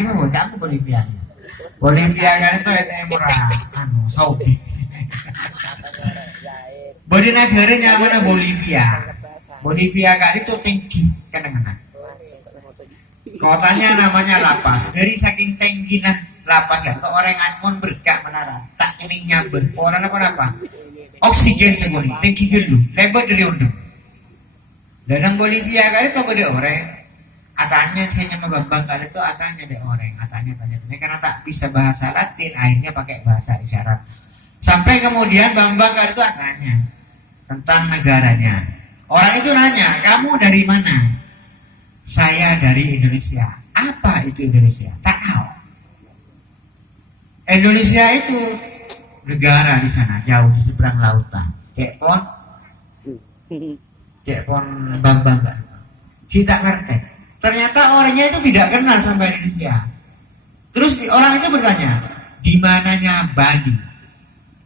di mana kamu Bolivia? Bolivia kan itu yang murah, Saudi. Bodi negaranya mana Bolivia? Bolivia kan itu tinggi kadang-kadang. Kotanya namanya La Paz. Dari saking tingginya La Paz kan, orang amun berkah menara, tak ini nyamber. Orang apa? Oksigen segini, tinggi dulu, lebar dari undang. Dan Bolivia kan itu beda orang. Atanya saya nyama Bambang kan itu atanya deh orang, atanya karena tak bisa bahasa Latin, akhirnya pakai bahasa isyarat. Sampai kemudian Bambang kan itu atanya tentang negaranya. Orang itu nanya, kamu dari mana? Saya dari Indonesia. Apa itu Indonesia? Tak tahu. Indonesia itu negara di sana jauh di seberang lautan. Cekpon Bambang kan. Kita ngerti. Ternyata orangnya itu tidak kenal sampai Indonesia. Terus orang itu bertanya, di mananya Bali?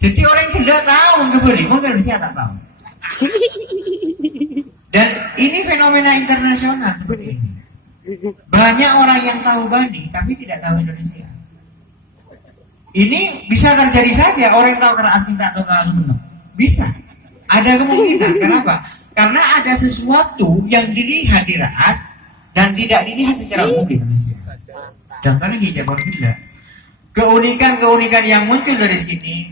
Jadi orang yang tidak tahu ke Bali, mungkin Indonesia tak tahu. Dan ini fenomena internasional seperti ini. Banyak orang yang tahu Bali tapi tidak tahu Indonesia. Ini bisa terjadi saja orang yang tahu Keras Minta atau Keras Sumenep. Bisa. Ada kemungkinan. Kenapa? Karena ada sesuatu yang dilihat di Ras dan tidak dilihat secara umum di Indonesia. Contohnya hijabon tidak. Keunikan-keunikan yang muncul dari sini,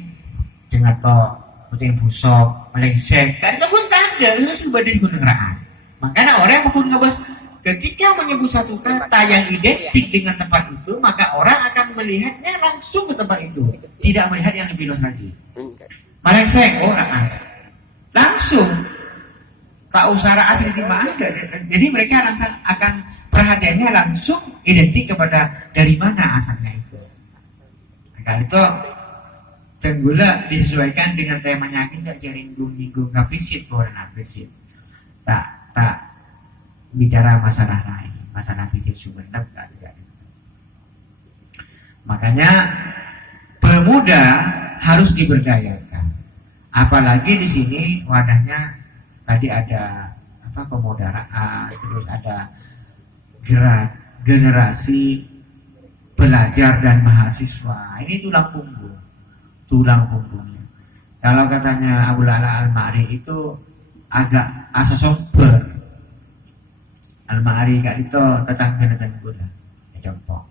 Jengato, Kucing Busok, Melengseng, kan itu pun tanda itu sudah di Gunung Ras. Makanya orang pun ngebahas ketika menyebut satu kata yang identik dengan tempat itu, maka orang akan melihatnya langsung ke tempat itu, tidak melihat yang lebih luas lagi. Malengseng, oh Ras, langsung tak usah Ras di mana ada. Jadi mereka akan perhatiannya langsung identik kepada dari mana asalnya itu. Maka itu tenggula disesuaikan dengan temanya tidak jaring-gunggung visit orang visit. Tak bicara masalah lain, masalah visit Sumenep tak juga. Makanya pemuda harus diberdayakan. Apalagi di sini wadahnya tadi ada pemuda terus ada gerak generasi pelajar dan mahasiswa. Ini tulang punggungnya. Kalau katanya Abu Lala Al-Ma'ri itu agak asa somber. Al-Ma'ri kak itu tetangga gula jempol.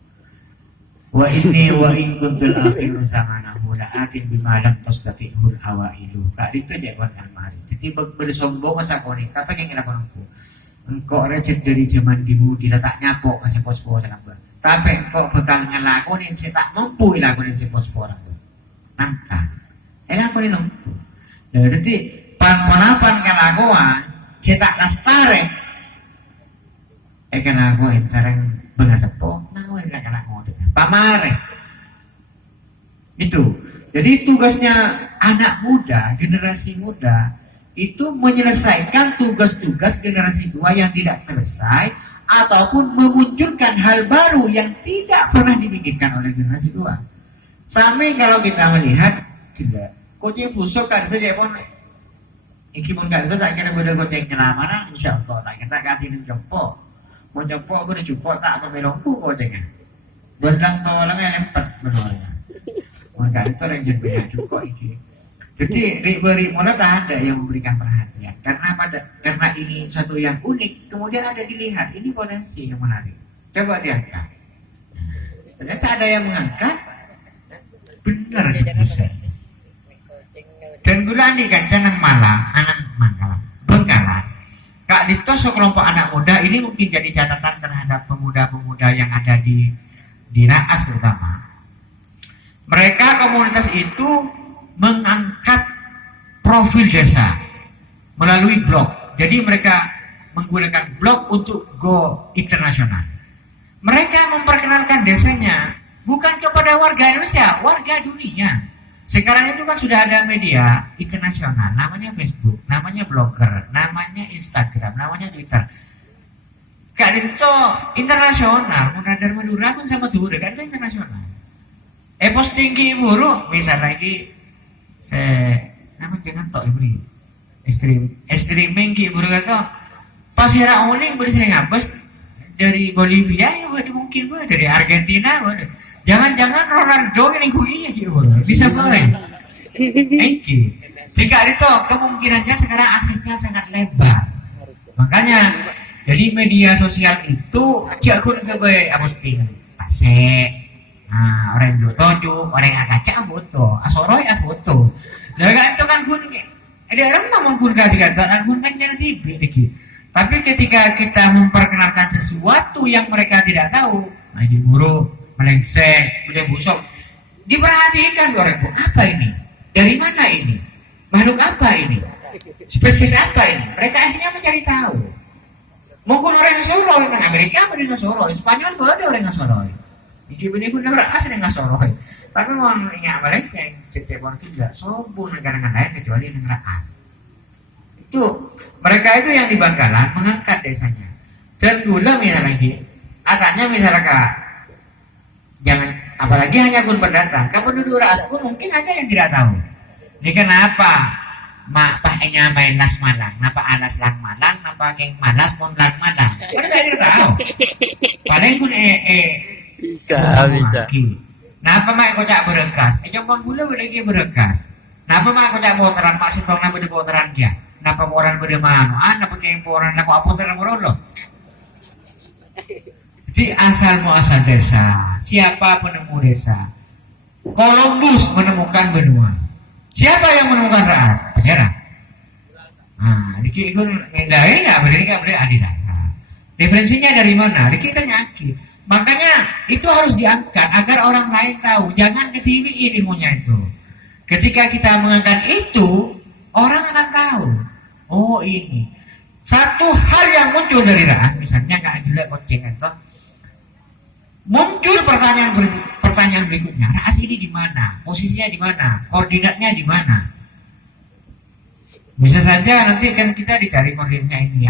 Wa inni wa in kuntul akhiru zamanahu la'atin bima lam tastatihul awailu. Kak itu jawab Al-Ma'ri. Jadi bersombong masa koni, tapi yang ngilakon aku. Engkau recet dari zaman dulu diletak nyapok kasih pos-pos sampai. Tapi engkau bekal ngelakonin saya tak mampu ngelakonin si pos-pos aku. Nantang. Ngelakonin mampu. Nah, jadi pan-panapan ngelakuan saya tak lastare. Ngelakuin sarang bengasepo. Nah, ngelakuin pamare. Itu. Jadi tugasnya anak muda, generasi muda itu menyelesaikan tugas-tugas generasi tua yang tidak selesai ataupun memunculkan hal baru yang tidak pernah dipikirkan oleh generasi tua. Sampai kalau kita melihat tidak Kucing Busok kan itu jepon iki pun kan itu tak kira beda kucing kenamana insyaallah tak kira kasih jempol mau jempol boleh jempol tak apa melompu kucingnya bendang tolongnya lempet benernya maka itu yang jadi cukup iki. Jadi ribu mulai tak ada yang memberikan perhatian karena ini satu yang unik, kemudian ada dilihat ini potensi yang menarik, coba diangkat. Ternyata ada yang mengangkat, benar bisa. Dan gula di Kancanang Malang, anak Mangkalan, Bengkalan. Kak Dito sekelompok anak muda ini mungkin jadi catatan terhadap pemuda-pemuda yang ada di Naas terutama. Mereka komunitas itu mengangkat profil desa melalui blog. Jadi mereka menggunakan blog untuk go internasional. Mereka memperkenalkan desanya bukan kepada warga Indonesia, warga dunia. Sekarang itu kan sudah ada media internasional, namanya Facebook, namanya blogger, namanya Instagram, namanya Twitter. Kak itu internasional, Munadar Madura pun sama tuh, kan itu internasional. Posting ki buruk, misalnya lagi namanya jangan tok ini streaming ki buru kata pas era uning beri saya ngabes dari Bolivia ya boleh, mungkin boleh dari Argentina boleh. Jangan-jangan Ronaldo ini kuinya ya boleh. Bisa boleh. Jika itu kemungkinannya sekarang aksesnya sangat lebar. Makanya jadi media sosial itu aja aku ke posting tasek. Nah, orang dulu toju, orang yang kaca foto, asoroi foto. Jangan itu kan kun, ada orang ngomong kun kata kun kan jangan tibi lagi. Tapi ketika kita memperkenalkan sesuatu yang mereka tidak tahu, lagi buruk, melengsek, udah busuk, diperhatikan orang itu apa ini, dari mana ini, makhluk apa ini, spesies apa ini. Mereka akhirnya mencari tahu. Mungkin orang yang soroi, orang Amerika ada yang soroi, Spanyol ada orang yang soroi. Jadi benih pun negara asli nggak soroi, tapi mau yang Malaysia yang cecebon itu juga sombong negara-negara lain kecuali negara asli. Itu mereka itu yang di Bangkalan mengangkat desanya. Dan gula misalnya lagi, katanya misalnya kak, jangan apalagi hanya kun pendatang, kapan duduk rakyat pun mungkin ada yang tidak tahu. Ini kenapa mak paknya main las malang, napa alas lang malang, napa keng malas mon lang malang, mereka tidak tahu. Paling kun bisa. Napa mak kocak berengkas? Jomong gula lagi berengkas. Napa mak kocak boteran mak sitong napa di boteran dia? Napa orang berdemano? Napa keng orang laku apa teran morolo? Si asal muasal desa. Siapa penemu desa? Columbus menemukan benua. Siapa yang menemukan raat? Pacaran. Diki ikut dari nggak boleh adilah. Diferensinya dari mana? Diki kan nyaki. Makanya itu harus diangkat agar orang lain tahu. Jangan ke TV ilmunya itu. Ketika kita mengangkat itu, orang akan tahu. Oh ini. Satu hal yang muncul dari Raas, misalnya nggak jelek koceng itu, muncul pertanyaan berikutnya. Raas ini di mana? Posisinya di mana? Koordinatnya di mana? Bisa saja nanti kan kita dicari koordinatnya ini.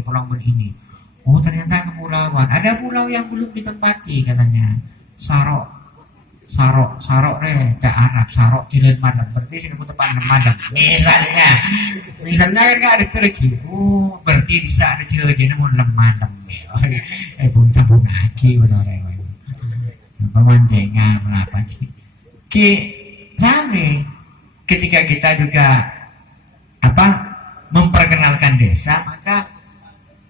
Pulau ini. Oh ternyata kepulauan. Ada pulau yang belum ditempati katanya. Sarok deh. Ke Arab. Sarok Cilen Madam. Berarti sini tempat Madam. Misalnya kan nggak ada itu lagi. Oh berarti bisa ada Cilen lagi. Namun Madam. Pun aki benar-benar. Pemancingan melakukan sih. Sampai ketika kita juga memperkenalkan desa, maka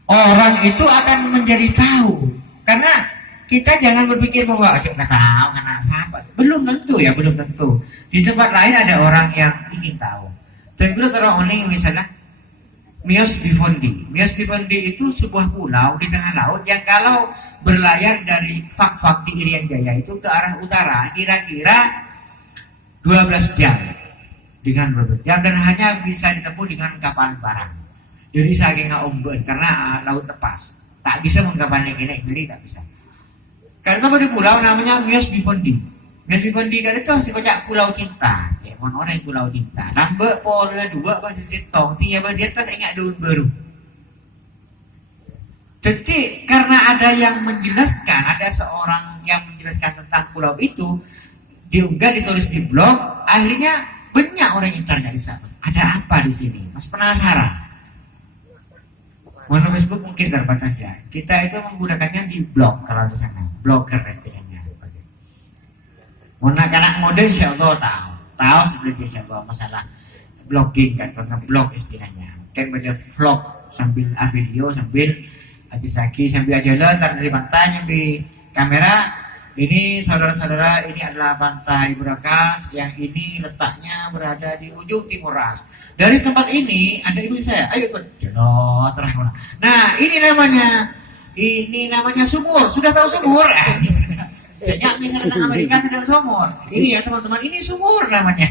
orang itu akan menjadi tahu. Karena kita jangan berpikir bahwa nggak tahu karena sahabat. Belum tentu. Di tempat lain ada orang yang ingin tahu. Dan kalau terang misalnya Mios Bifondi. Mios Bifondi itu sebuah pulau di tengah laut yang kalau berlayar dari Fak-Fak di Irian Jaya itu ke arah utara kira-kira 12 jam. Dengan 12 jam dan hanya bisa ditempuh dengan kapal barang. Jadi saking omben karena laut lepas, tak bisa mengkapan naik jadi tak bisa. Karena di pulau namanya Mios Bifondi. Mios Bifondi kan itu si kocak pulau cinta, ya mon orang pulau cinta. Nambah pola 2 pasti sitong, tiga di atas ingat daun baru. Jadi karena ada yang menjelaskan, ada seorang yang menjelaskan tentang pulau itu, diunggah ditulis di blog, akhirnya banyak orang yang tanya di sana. Ada apa di sini? Mas penasaran. Mono Facebook mungkin terbatas ya. Kita itu menggunakannya di blog kalau di sana, blogger istilahnya. Anak muda insya Allah tahu seperti insya Allah masalah blogging kan, nge-blog istilahnya. Mungkin beda vlog sambil video sambil aji sambil jalan dari pantai nyambi kamera. Ini saudara-saudara, ini adalah pantai Brakas yang ini letaknya berada di ujung timur Ras. Dari tempat ini ada ibu saya, ayo ikut. Terang. Nah ini namanya sumur. Sudah tahu sumur? Sejak misalnya Amerika tidak sumur. Ini ya teman-teman, ini sumur namanya.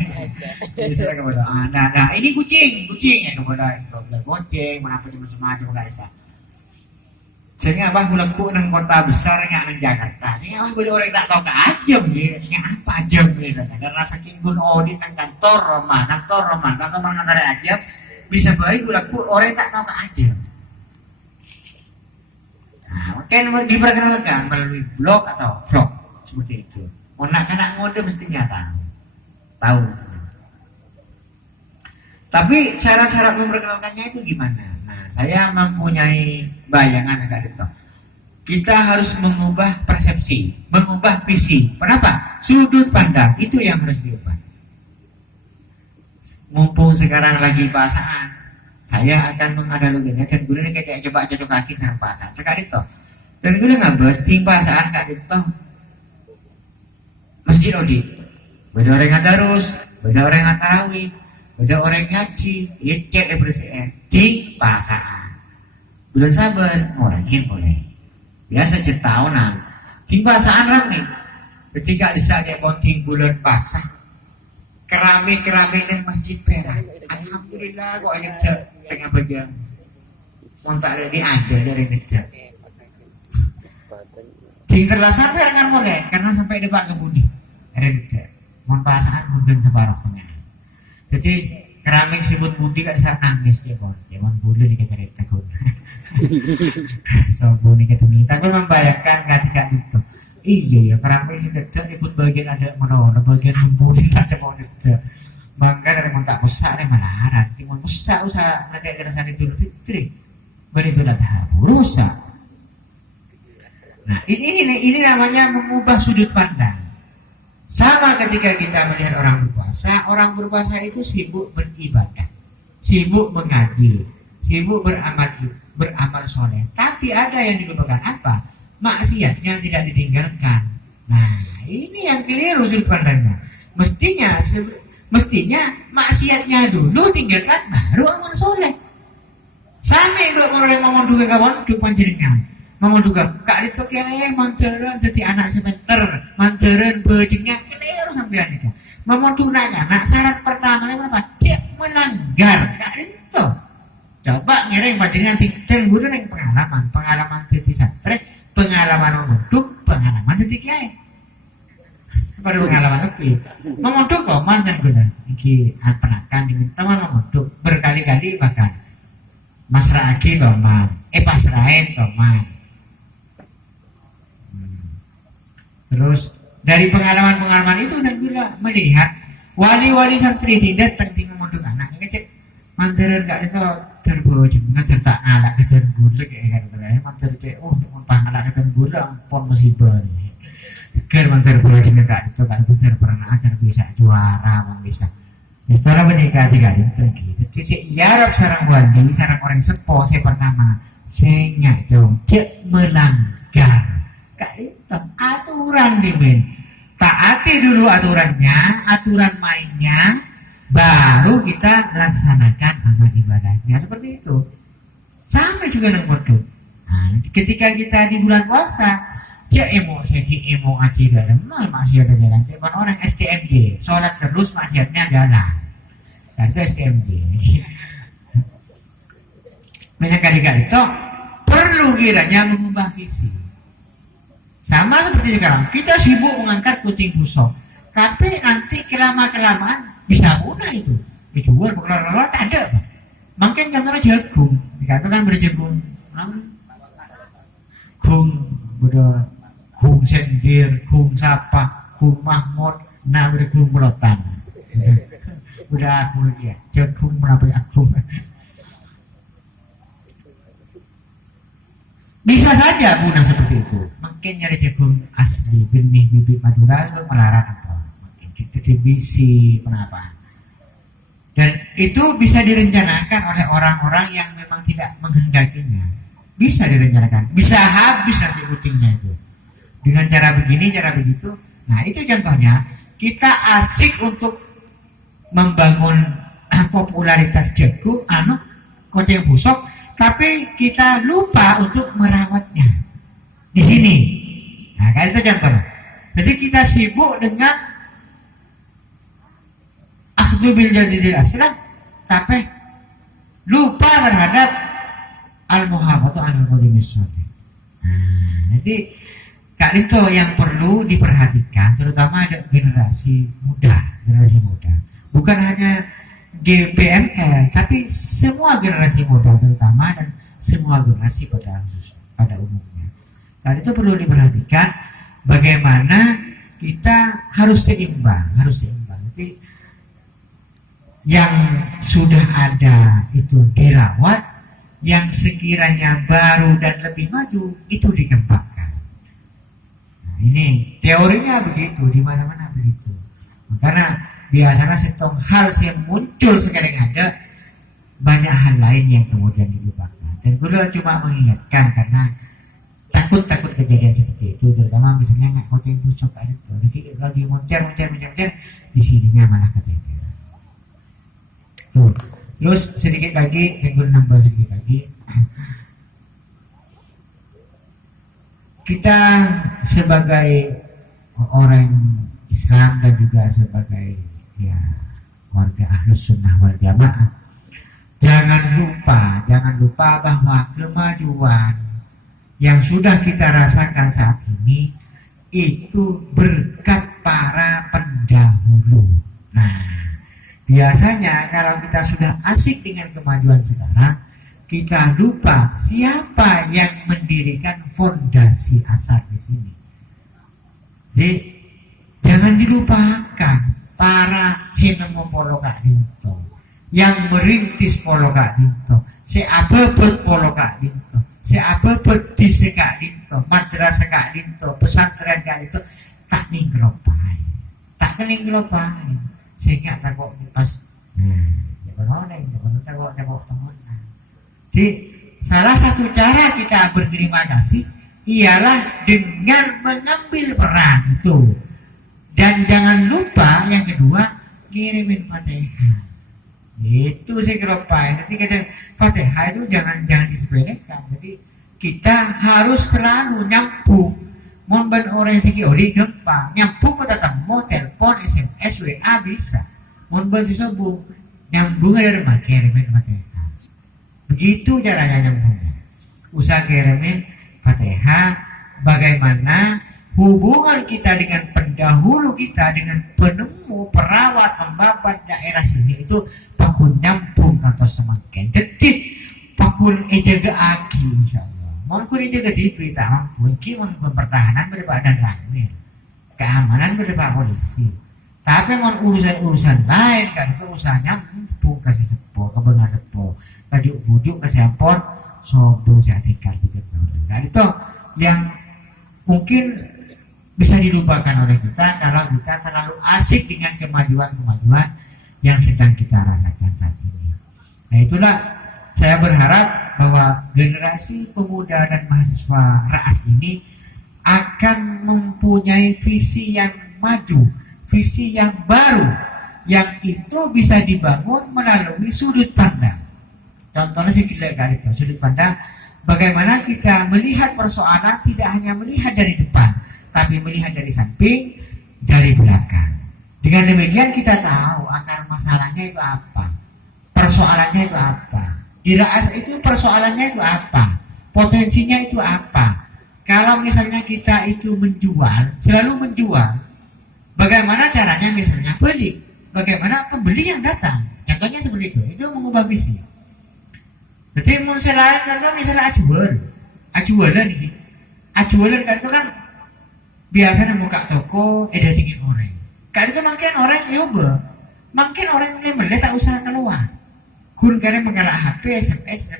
Nah ini kucing ya kepada kucing, mengapa macam-macam nggak bisa. Sehingga abang laku nang kota besar nggak nang Jakarta. Sehingga abang orang tak tahu ke ajem ya apa ajem misalnya. Karena saking gun audit nang kantor rumah nang ajem bisa baik laku orang tak tahu ke ajem. Nah, mungkin diperkenalkan melalui blog atau vlog seperti itu. Anak-anak muda mestinya tahu. Tapi cara-cara memperkenalkannya itu gimana? Nah, saya mempunyai bayangan agak detok. kita harus mengubah persepsi, mengubah visi. Kenapa? Sudut pandang itu yang harus diubah. Mumpung sekarang lagi pasaan, saya akan menganaloginya dan gue kayak coba cocok kaki sama pasaan. Sekali toh, dan gue ngabes tim pasaan kali toh masjid Odi. Beda orang yang darus, beda orang yang tarawih, beda orang yang ngaji, ya cek bersih di pasaan. Bulan sabar, ngurangin boleh. Biasa tahunan, di pasaan ramai. Ketika disahkan ponting bulan pasah, keramik-keramik di masjid perak. Alhamdulillah kok ngejak tengah berjam. Montak ini ada dari ngejak. Tinggal sampai kan boleh, karena sampai di Pak Kebudi. Ada ngejak. Mohon pasaan mungkin separuh tengah. Jadi keramik sibut budi kan bisa nangis dia pun. Dia pun bulu di kecerita pun. So budi ketemu. Tapi membayangkan ketika itu. Iya ya keramik sih kecil itu bagian ada mana bagian budi tak ada mau kecil. Maka dari montak besar ada malaran. Cuma besar usah nanti kerasan itu fitri. Begitu dah tahap rusak. Nah ini namanya mengubah sudut pandang. Sama ketika kita melihat orang berpuasa itu sibuk beribadah, sibuk mengaji, sibuk beramal soleh. Tapi ada yang dilupakan apa? Maksiatnya tidak ditinggalkan. Nah ini yang keliru sudut pandangnya. Mestinya maksiatnya dulu tinggalkan, baru amal soleh. Sampai dua orang ngomong dua kawan dua panjenengan. Ngomong juga, kak itu kayak manteran jadi anak semeter, manteran bajingnya keliru sampean itu. Ngomong tunanya, nak syarat pertamanya apa? Cek melanggar, kak itu. Coba ngiring panjenengan tinggal dulu nih pengalaman jadi santri, pengalaman memuduk, pengalaman jadi kiai. Pada pengalaman apa? Memuduk kok mantan guna. Iki penakan dengan teman memuduk berkali-kali bahkan. Mas Ragi toman, Pas Rain toman. Terus dari pengalaman-pengalaman itu saya juga melihat wali-wali santri tidak penting memondok anak kecil manteran gak itu terbawa juga cerita anak kecil gula kayak gitu kan manter cek mumpah anak kecil gula ampun musibah nih tegar manter bawa juga gak itu kan itu pernah ajar bisa juara mau bisa setelah menikah tiga itu jadi si Arab sarang wali sarang orang sepuh saya pertama saya nyajong cek melanggar gak itu aturan dimin taati dulu aturannya, aturan mainnya baru kita laksanakan amal ibadahnya seperti itu. Sama juga dengan kodok. Nah, ketika kita di bulan puasa cek emo aji dalam maksiat jalan cuman orang STMJ sholat terus maksiatnya jalan nah, itu STMJ banyak kali-kali itu perlu kiranya mengubah visi. Sama seperti sekarang, kita sibuk mengangkat kucing busok, tapi nanti kelamaan bisa punah itu. Dijual, berkelar-kelar, tak ada. Mungkin contohnya jagung, dikatakan berjagung, gung sendir, gung sapa, gung mahmud, nah gung melotan. Udah aku ya, jagung menapis agung. Bisa saja punah seperti itu. Mungkin nyari jagung asli benih bibit Madura itu melarang apa? Mungkin titik bisi kenapa? Dan itu bisa direncanakan oleh orang-orang yang memang tidak menghendakinya. Bisa direncanakan, bisa habis nanti putingnya itu. Dengan cara begini, cara begitu. Nah itu contohnya kita asik untuk membangun popularitas jagung, koceng busok. Tapi kita lupa untuk merawatnya di sini. Nah, kan itu contoh. Jadi kita sibuk dengan akhdhu bil jadidil aslah, tapi lupa terhadap al-muhabatu al-qadimis. Jadi kali itu yang perlu diperhatikan, terutama ada generasi muda. Bukan hanya GPML, tapi semua generasi muda terutama dan semua generasi pada umumnya. Karena itu perlu diperhatikan bagaimana kita harus seimbang. Jadi yang sudah ada itu dirawat, yang sekiranya baru dan lebih maju itu dikembangkan. Nah, ini teorinya begitu, di mana-mana begitu. Karena biasanya setong hal yang muncul sekarang ada, banyak hal lain yang kemudian dilupakan. Dan gue cuma mengingatkan karena takut kejadian seperti itu, terutama misalnya nggak kau yang bucok ada tuh, lagi moncer di sininya malah keteteran. Tuh, terus sedikit lagi, gue nambah sedikit lagi. Kita sebagai orang Islam dan juga sebagai ya warga Ahlus Sunnah wal Jamaah, jangan lupa bahwa kemajuan yang sudah kita rasakan saat ini itu berkat para pendahulu. Nah, biasanya kalau kita sudah asik dengan kemajuan sekarang, kita lupa siapa yang mendirikan fondasi asal di sini. Jadi jangan dilupakan para sinemo Polo Kak Dinto yang merintis Polo Kak Dinto, seabebet Polo Kak Dinto, seabebet dise Kak Dinto, madrasah Kak Dinto, pesantren Kak Dinto, tak ninggelopai, sehingga tak kok pas, ya benar, tak kok teman. Jadi salah satu cara kita berterima kasih ialah dengan mengambil peran itu. Dan jangan lupa yang kedua, kirimin Fatihah. Itu saya kira Pak. Jadi kadang Fatihah itu jangan disepelekan. Jadi kita harus selalu nyambung. Mohon ban orang segi oli gempa, nyambung kita temu telepon, SMS, WA bisa. Mohon ban sisubung nyambung dari rumah, kirimin Fatihah. Begitu caranya nyambungnya. Usaha kirimin Fatihah. Bagaimana hubungan kita dengan pendahulu kita, dengan penemu, perawat, membabat daerah sini itu pakun nyambung atau semakin. Jadi pakun ejaga aki insyaallah. Mungkin ejaga TV tak mampu. Mungkin pertahanan berbadan langit, keamanan berbadan polisi. Tapi mau urusan lain kan itu usaha nyambung kasih sepo, kebengar sepo, kajuk bujuk kasih ampun, sobo jadikan begitu. Dan itu yang mungkin bisa dilupakan oleh kita kalau kita terlalu asik dengan kemajuan-kemajuan yang sedang kita rasakan saat ini. Nah itulah saya berharap bahwa generasi pemuda dan mahasiswa RAAS ini akan mempunyai visi yang maju, visi yang baru, yang itu bisa dibangun melalui sudut pandang. Contohnya saya kali itu sudut pandang bagaimana kita melihat persoalan tidak hanya melihat dari depan, tapi melihat dari samping, dari belakang. Dengan demikian kita tahu akar masalahnya itu apa, persoalannya itu apa, di RAAS itu persoalannya itu apa, potensinya itu apa. Kalau misalnya kita itu menjual, selalu menjual, bagaimana caranya misalnya beli, bagaimana pembeli yang datang. Contohnya seperti itu mengubah visi. Jadi misalnya ajualan nih, ajualan kan itu kan biasanya buka toko datingin orang. Kan itu makin orang nyoba, makin orang yang beli tak usah keluar. Kun karena mengalah HP, SMS.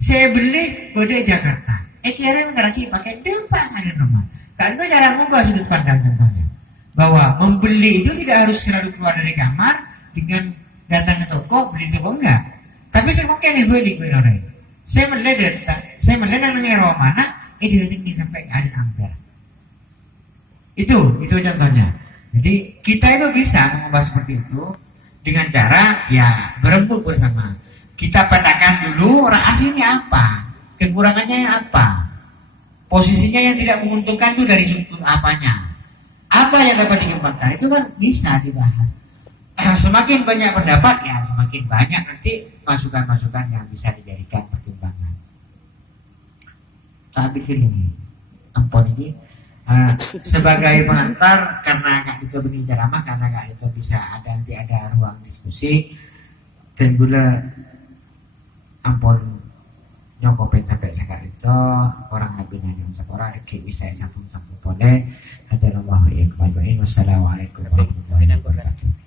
Saya beli kode Jakarta. Kira mengeraki pakai dempak ada rumah. Kan itu cara mengubah sudut pandang contohnya. Bahwa membeli itu tidak harus selalu keluar dari kamar dengan datang ke toko beli toko enggak. Tapi saya mungkin nih beli orang. Saya melihat dengan mana dia tinggi sampai ada ampere. Itu contohnya. Jadi kita itu bisa mengubah seperti itu dengan cara ya berembuk bersama. Kita petakan dulu RAAS ini apa, kekurangannya apa, posisinya yang tidak menguntungkan itu dari sudut apanya, apa yang dapat dikembangkan itu kan bisa dibahas. Semakin banyak pendapat ya semakin banyak nanti masukan-masukan yang bisa dijadikan pertimbangan. Tapi ini ampun ini sebagai pengantar karena Kak Dito beri ceramah, karena Kak Dito bisa nanti ada ruang diskusi dan gula ampun nyokopen sampai Kak Dito orang lebih nanya sekolah rezeki bisa sambung boleh. Hadanallahu wa iyyakum ajmain. Wassalamualaikum warahmatullahi wabarakatuh.